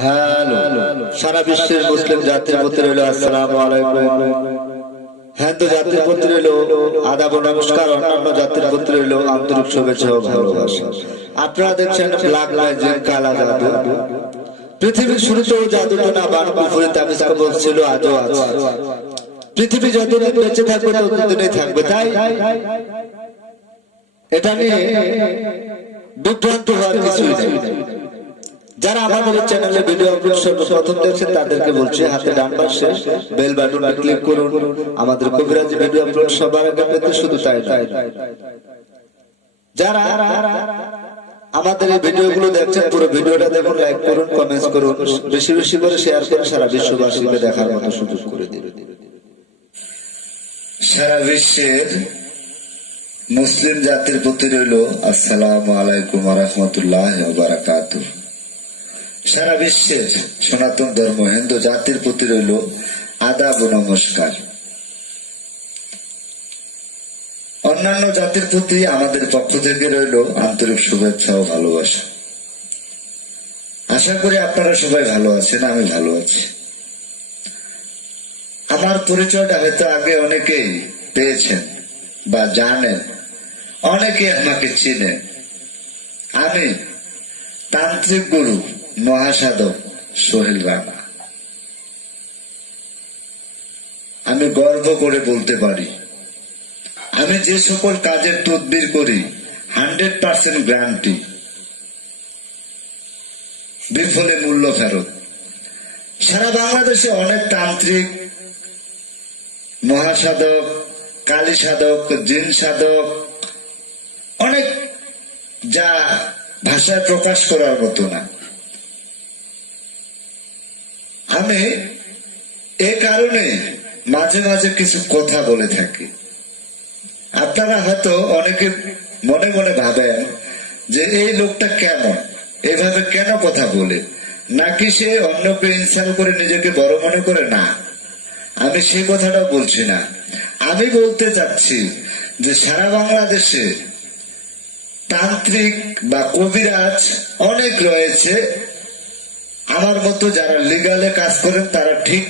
hello সারা বিশ্বের মুসলিম জাতির প্রতি রইল আসসালাম আলাইকুম হিন্দু জাতির প্রতি রইল আদাব নমস্কার অন্যান্য জাতির প্রতি রইল আন্তরিক শুভেচ্ছা ও ভালোবাসা আপনারা দেখছেন ব্ল্যাক কালা জাদু পৃথিবীর শুরুতেও জাদু টোনা বান পুকুরে তাবিজ ছিল আজও পৃথিবী যতদিন বেঁচে থাকবে ততদিনই থাকবে তাই এটা নিয়ে বিভ্রান্ত হওয়ার কিছুই নেই যারা আমাদের চ্যানেলে ভিডিও আপলোড সর্বপ্রথম দেখছেন তাদেরকে বলছি হাতে ডান পাশে বেল বাটনে ক্লিক করুন আমাদের কবিরাজি ভিডিও আপলোড সবার আগে পেতে শুধু তাই তাই যারা আমাদের এই ভিডিওগুলো দেখছেন পুরো ভিডিওটা দেখুন লাইক করুন কমেন্ট করুন বেশি বেশি করে শেয়ার করুন সারা বিশ্ববাসীকে দেখার মতো সুযোগ করে দিন সারা বিশ্বের মুসলিম জাতির প্রতি রইল আসসালামু আলাইকুম ওয়া রাহমাতুল্লাহি ওয়া বারাকাতুহু সারা বিশ্বের সনাতন ধর্ম হিন্দু জাতির প্রতি রইল আদাব নমস্কার অন্যান্য জাতির প্রতি আমাদের পক্ষ থেকে রইল আন্তরিক শুভেচ্ছা ও ভালোবাসা আশা করি আপনারা সবাই ভালো আছেন আমি ভালো আছি আমার পরিচয়টা হয়তো আগে অনেকেই পেয়েছেন বা জানেন অনেকে আমাকে চিনে আমি তান্ত্রিক গুরু মহাসাধক সোহেল বাবা আমি গর্ব করে বলতে পারি আমি যে সকল কাজের তদবির করি হান্ড্রেড পার্সেন্ট গ্রান্টি বিফলে মূল্য ফেরত সারা বাংলাদেশে অনেক তান্ত্রিক মহাসাধক কালী সাধক জিন সাধক অনেক যা ভাষায় প্রকাশ করার মতো না আমি এ কারণে মাঝে মাঝে কিছু কথা বলে থাকি আপনারা হয়তো অনেকে মনে মনে ভাবেন যে এই লোকটা কেমন এভাবে কেন কথা বলে নাকি সে অন্যকে ইনসাল করে নিজেকে বড় মনে করে না আমি সে কথাটা বলছি না আমি বলতে চাচ্ছি যে সারা বাংলাদেশে তান্ত্রিক বা কবিরাজ অনেক রয়েছে আমার মতো যারা লিগালে কাজ করেন তারা ঠিক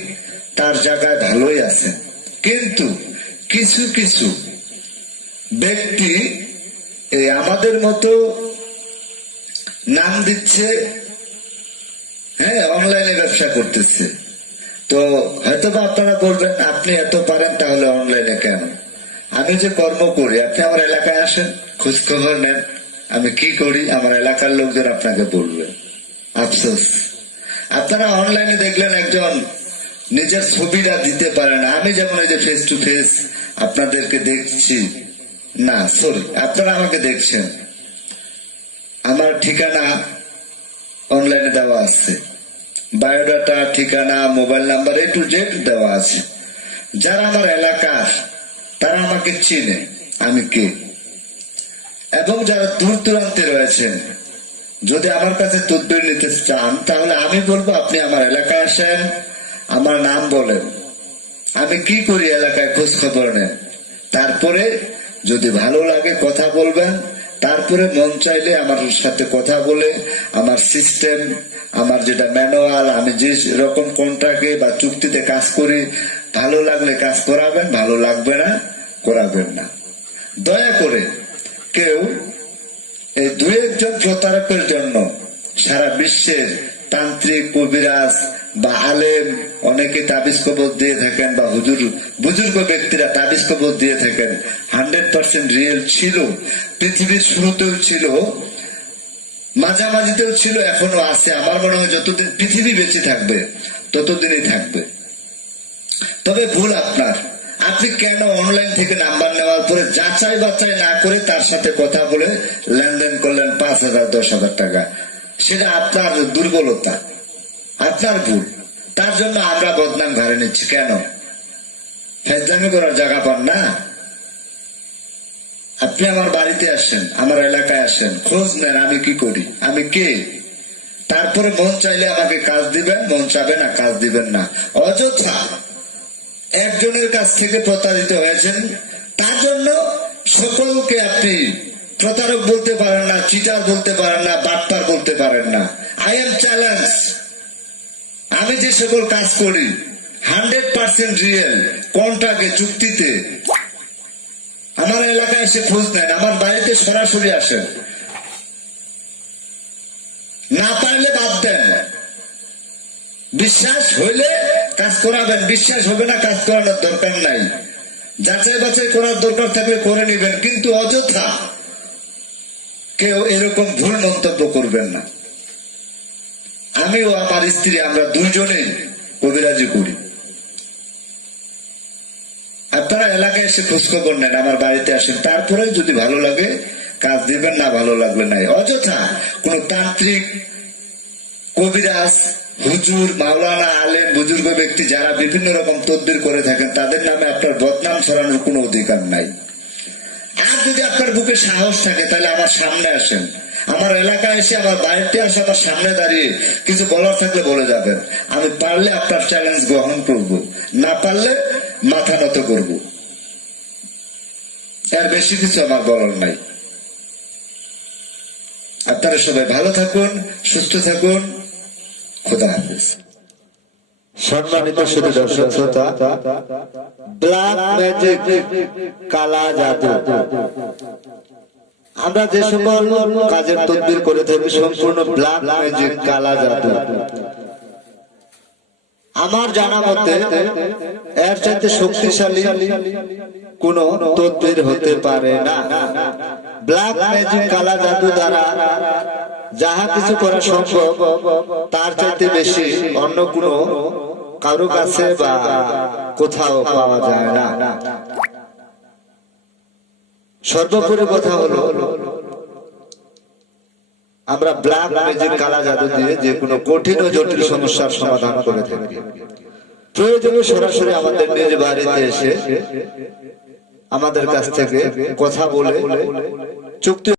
তার জায়গায় ভালোই আছেন কিন্তু কিছু কিছু ব্যক্তি এই আমাদের মতো নাম দিচ্ছে হ্যাঁ অনলাইনে ব্যবসা করতেছে তো হয়তো বা আপনারা বলবেন আপনি এত পারেন তাহলে অনলাইনে কেন আমি যে কর্ম করি আপনি আমার এলাকায় আসেন খোঁজ খবর নেন আমি কি করি আমার এলাকার লোকজন আপনাকে বলবে আফসোস আপনারা অনলাইনে দেখলেন একজন নিজের ছবিটা দিতে পারে না আমি যেমন এই যে ফেস টু ফেস আপনাদেরকে দেখছি না সরি আপনারা আমাকে দেখছেন আমার ঠিকানা অনলাইনে দেওয়া আছে বায়োডাটা ঠিকানা mobile number A to Z দেওয়া আছে যারা আমার এলাকার তারা আমাকে চিনে আমি কে এবং যারা দূর দূরান্তে রয়েছেন যদি আমার কাছে তদবির নিতে চান তাহলে আমি বলবো আপনি আমার এলাকায় আসেন আমার নাম বলেন আমি কি করি এলাকায় খোঁজ খবর নেন তারপরে যদি ভালো লাগে কথা বলবেন তারপরে মন চাইলে আমার সাথে কথা বলে আমার সিস্টেম আমার যেটা ম্যানুয়াল আমি যে রকম কন্ট্রাক্টে বা চুক্তিতে কাজ করি ভালো লাগলে কাজ করাবেন ভালো লাগবে না করাবেন না দয়া করে কেউ দু একজন প্রতারকের জন্য সারা বিশ্বের তান্ত্রিক কবিরাজ বা আলেম অনেকে তাবিজ দিয়ে থাকেন বা হুজুর বুজুর্গ ব্যক্তিরা তাবিজ দিয়ে থাকেন হান্ড্রেড পার্সেন্ট রিয়েল ছিল পৃথিবীর শুরুতেও ছিল মাঝামাঝিতেও ছিল এখনো আছে আমার মনে হয় যতদিন পৃথিবী বেঁচে থাকবে ততদিনই থাকবে তবে ভুল আপনার আপনি কেন অনলাইন থেকে নাম্বার নেওয়ার পরে যাচাই বাছাই না করে তার সাথে কথা বলে লেনদেন করলেন পাঁচ হাজার দশ হাজার টাকা সেটা আপনার দুর্বলতা আপনার ভুল তার জন্য আমরা বদনাম ঘরে নিচ্ছি কেন ফেজদামি করার জায়গা পান না আপনি আমার বাড়িতে আসেন আমার এলাকায় আসেন খোঁজ নেন আমি কি করি আমি কে তারপরে মন চাইলে আমাকে কাজ দিবেন মন চাবে না কাজ দিবেন না অযথা একজনের কাছ থেকে প্রতারিত হয়েছেন তার জন্য সকলকে আপনি প্রতারক বলতে পারেন না চিটার বলতে পারেন না বাটপার বলতে পারেন না আই এম চ্যালেঞ্জ আমি যে সকল কাজ করি হান্ড্রেড পার্সেন্ট রিয়েল কন্ট্রাক্টে চুক্তিতে আমার এলাকায় এসে খোঁজ নেন আমার বাড়িতে সরাসরি আসেন না পারলে বাদ দেন বিশ্বাস হইলে কাজ করাবেন বিশ্বাস হবে না কাজ করানোর দরকার নাই যাচাই বাছাই করার দরকার থাকলে করে নেবেন কিন্তু অযথা কেউ এরকম ভুল মন্তব্য করবেন না আমি ও আমার স্ত্রী আমরা দুইজনেই কবিরাজি করি আপনারা এলাকায় এসে খোঁজখবর নেন আমার বাড়িতে আসেন তারপরে যদি ভালো লাগে কাজ দিবেন না ভালো লাগবে নাই অযথা কোন তান্ত্রিক কবিরাজ হুজুর মাওলানা আলেম বুজুর্গ ব্যক্তি যারা বিভিন্ন রকম তদ্বির করে থাকেন তাদের নামে আপনার বদনাম ছড়ানোর কোনো অধিকার নাই আর যদি আপনার বুকে সাহস থাকে তাহলে আমার সামনে আসেন আমার এলাকায় এসে আমার বাড়িতে আসে আমার সামনে দাঁড়িয়ে কিছু বলার থাকলে বলে যাবেন আমি পারলে আপনার চ্যালেঞ্জ গ্রহণ করব না পারলে মাথা নত করব এর বেশি কিছু আমার বলার নাই আপনারা সবাই ভালো থাকুন সুস্থ থাকুন সম্মানিত শুধু দর্শক শ্রোতা ব্ল্যাক ম্যাজিক কালা জাদু আমরা যে সকল কাজের তদবির করে থাকি সম্পূর্ণ ব্ল্যাক ম্যাজিক কালা জাদু আমার জানা মতে এর চাইতে শক্তিশালী কোন তত্ত্বের হতে পারে না ব্ল্যাক ম্যাজিক কালা জাদু দ্বারা যাহা কিছু করা সম্ভব তার চাইতে বেশি অন্য কোন কারো কাছে বা কোথাও পাওয়া যায় না সর্বোপরি কথা হলো আমরা ব্ল্যাক ম্যাজিক কালা জাদু দিয়ে যে কোনো কঠিন ও জটিল সমস্যার সমাধান করে থাকি প্রয়োজনে সরাসরি আমাদের নিজ বাড়িতে এসে আমাদের কাছ থেকে কথা বলে চুক্তি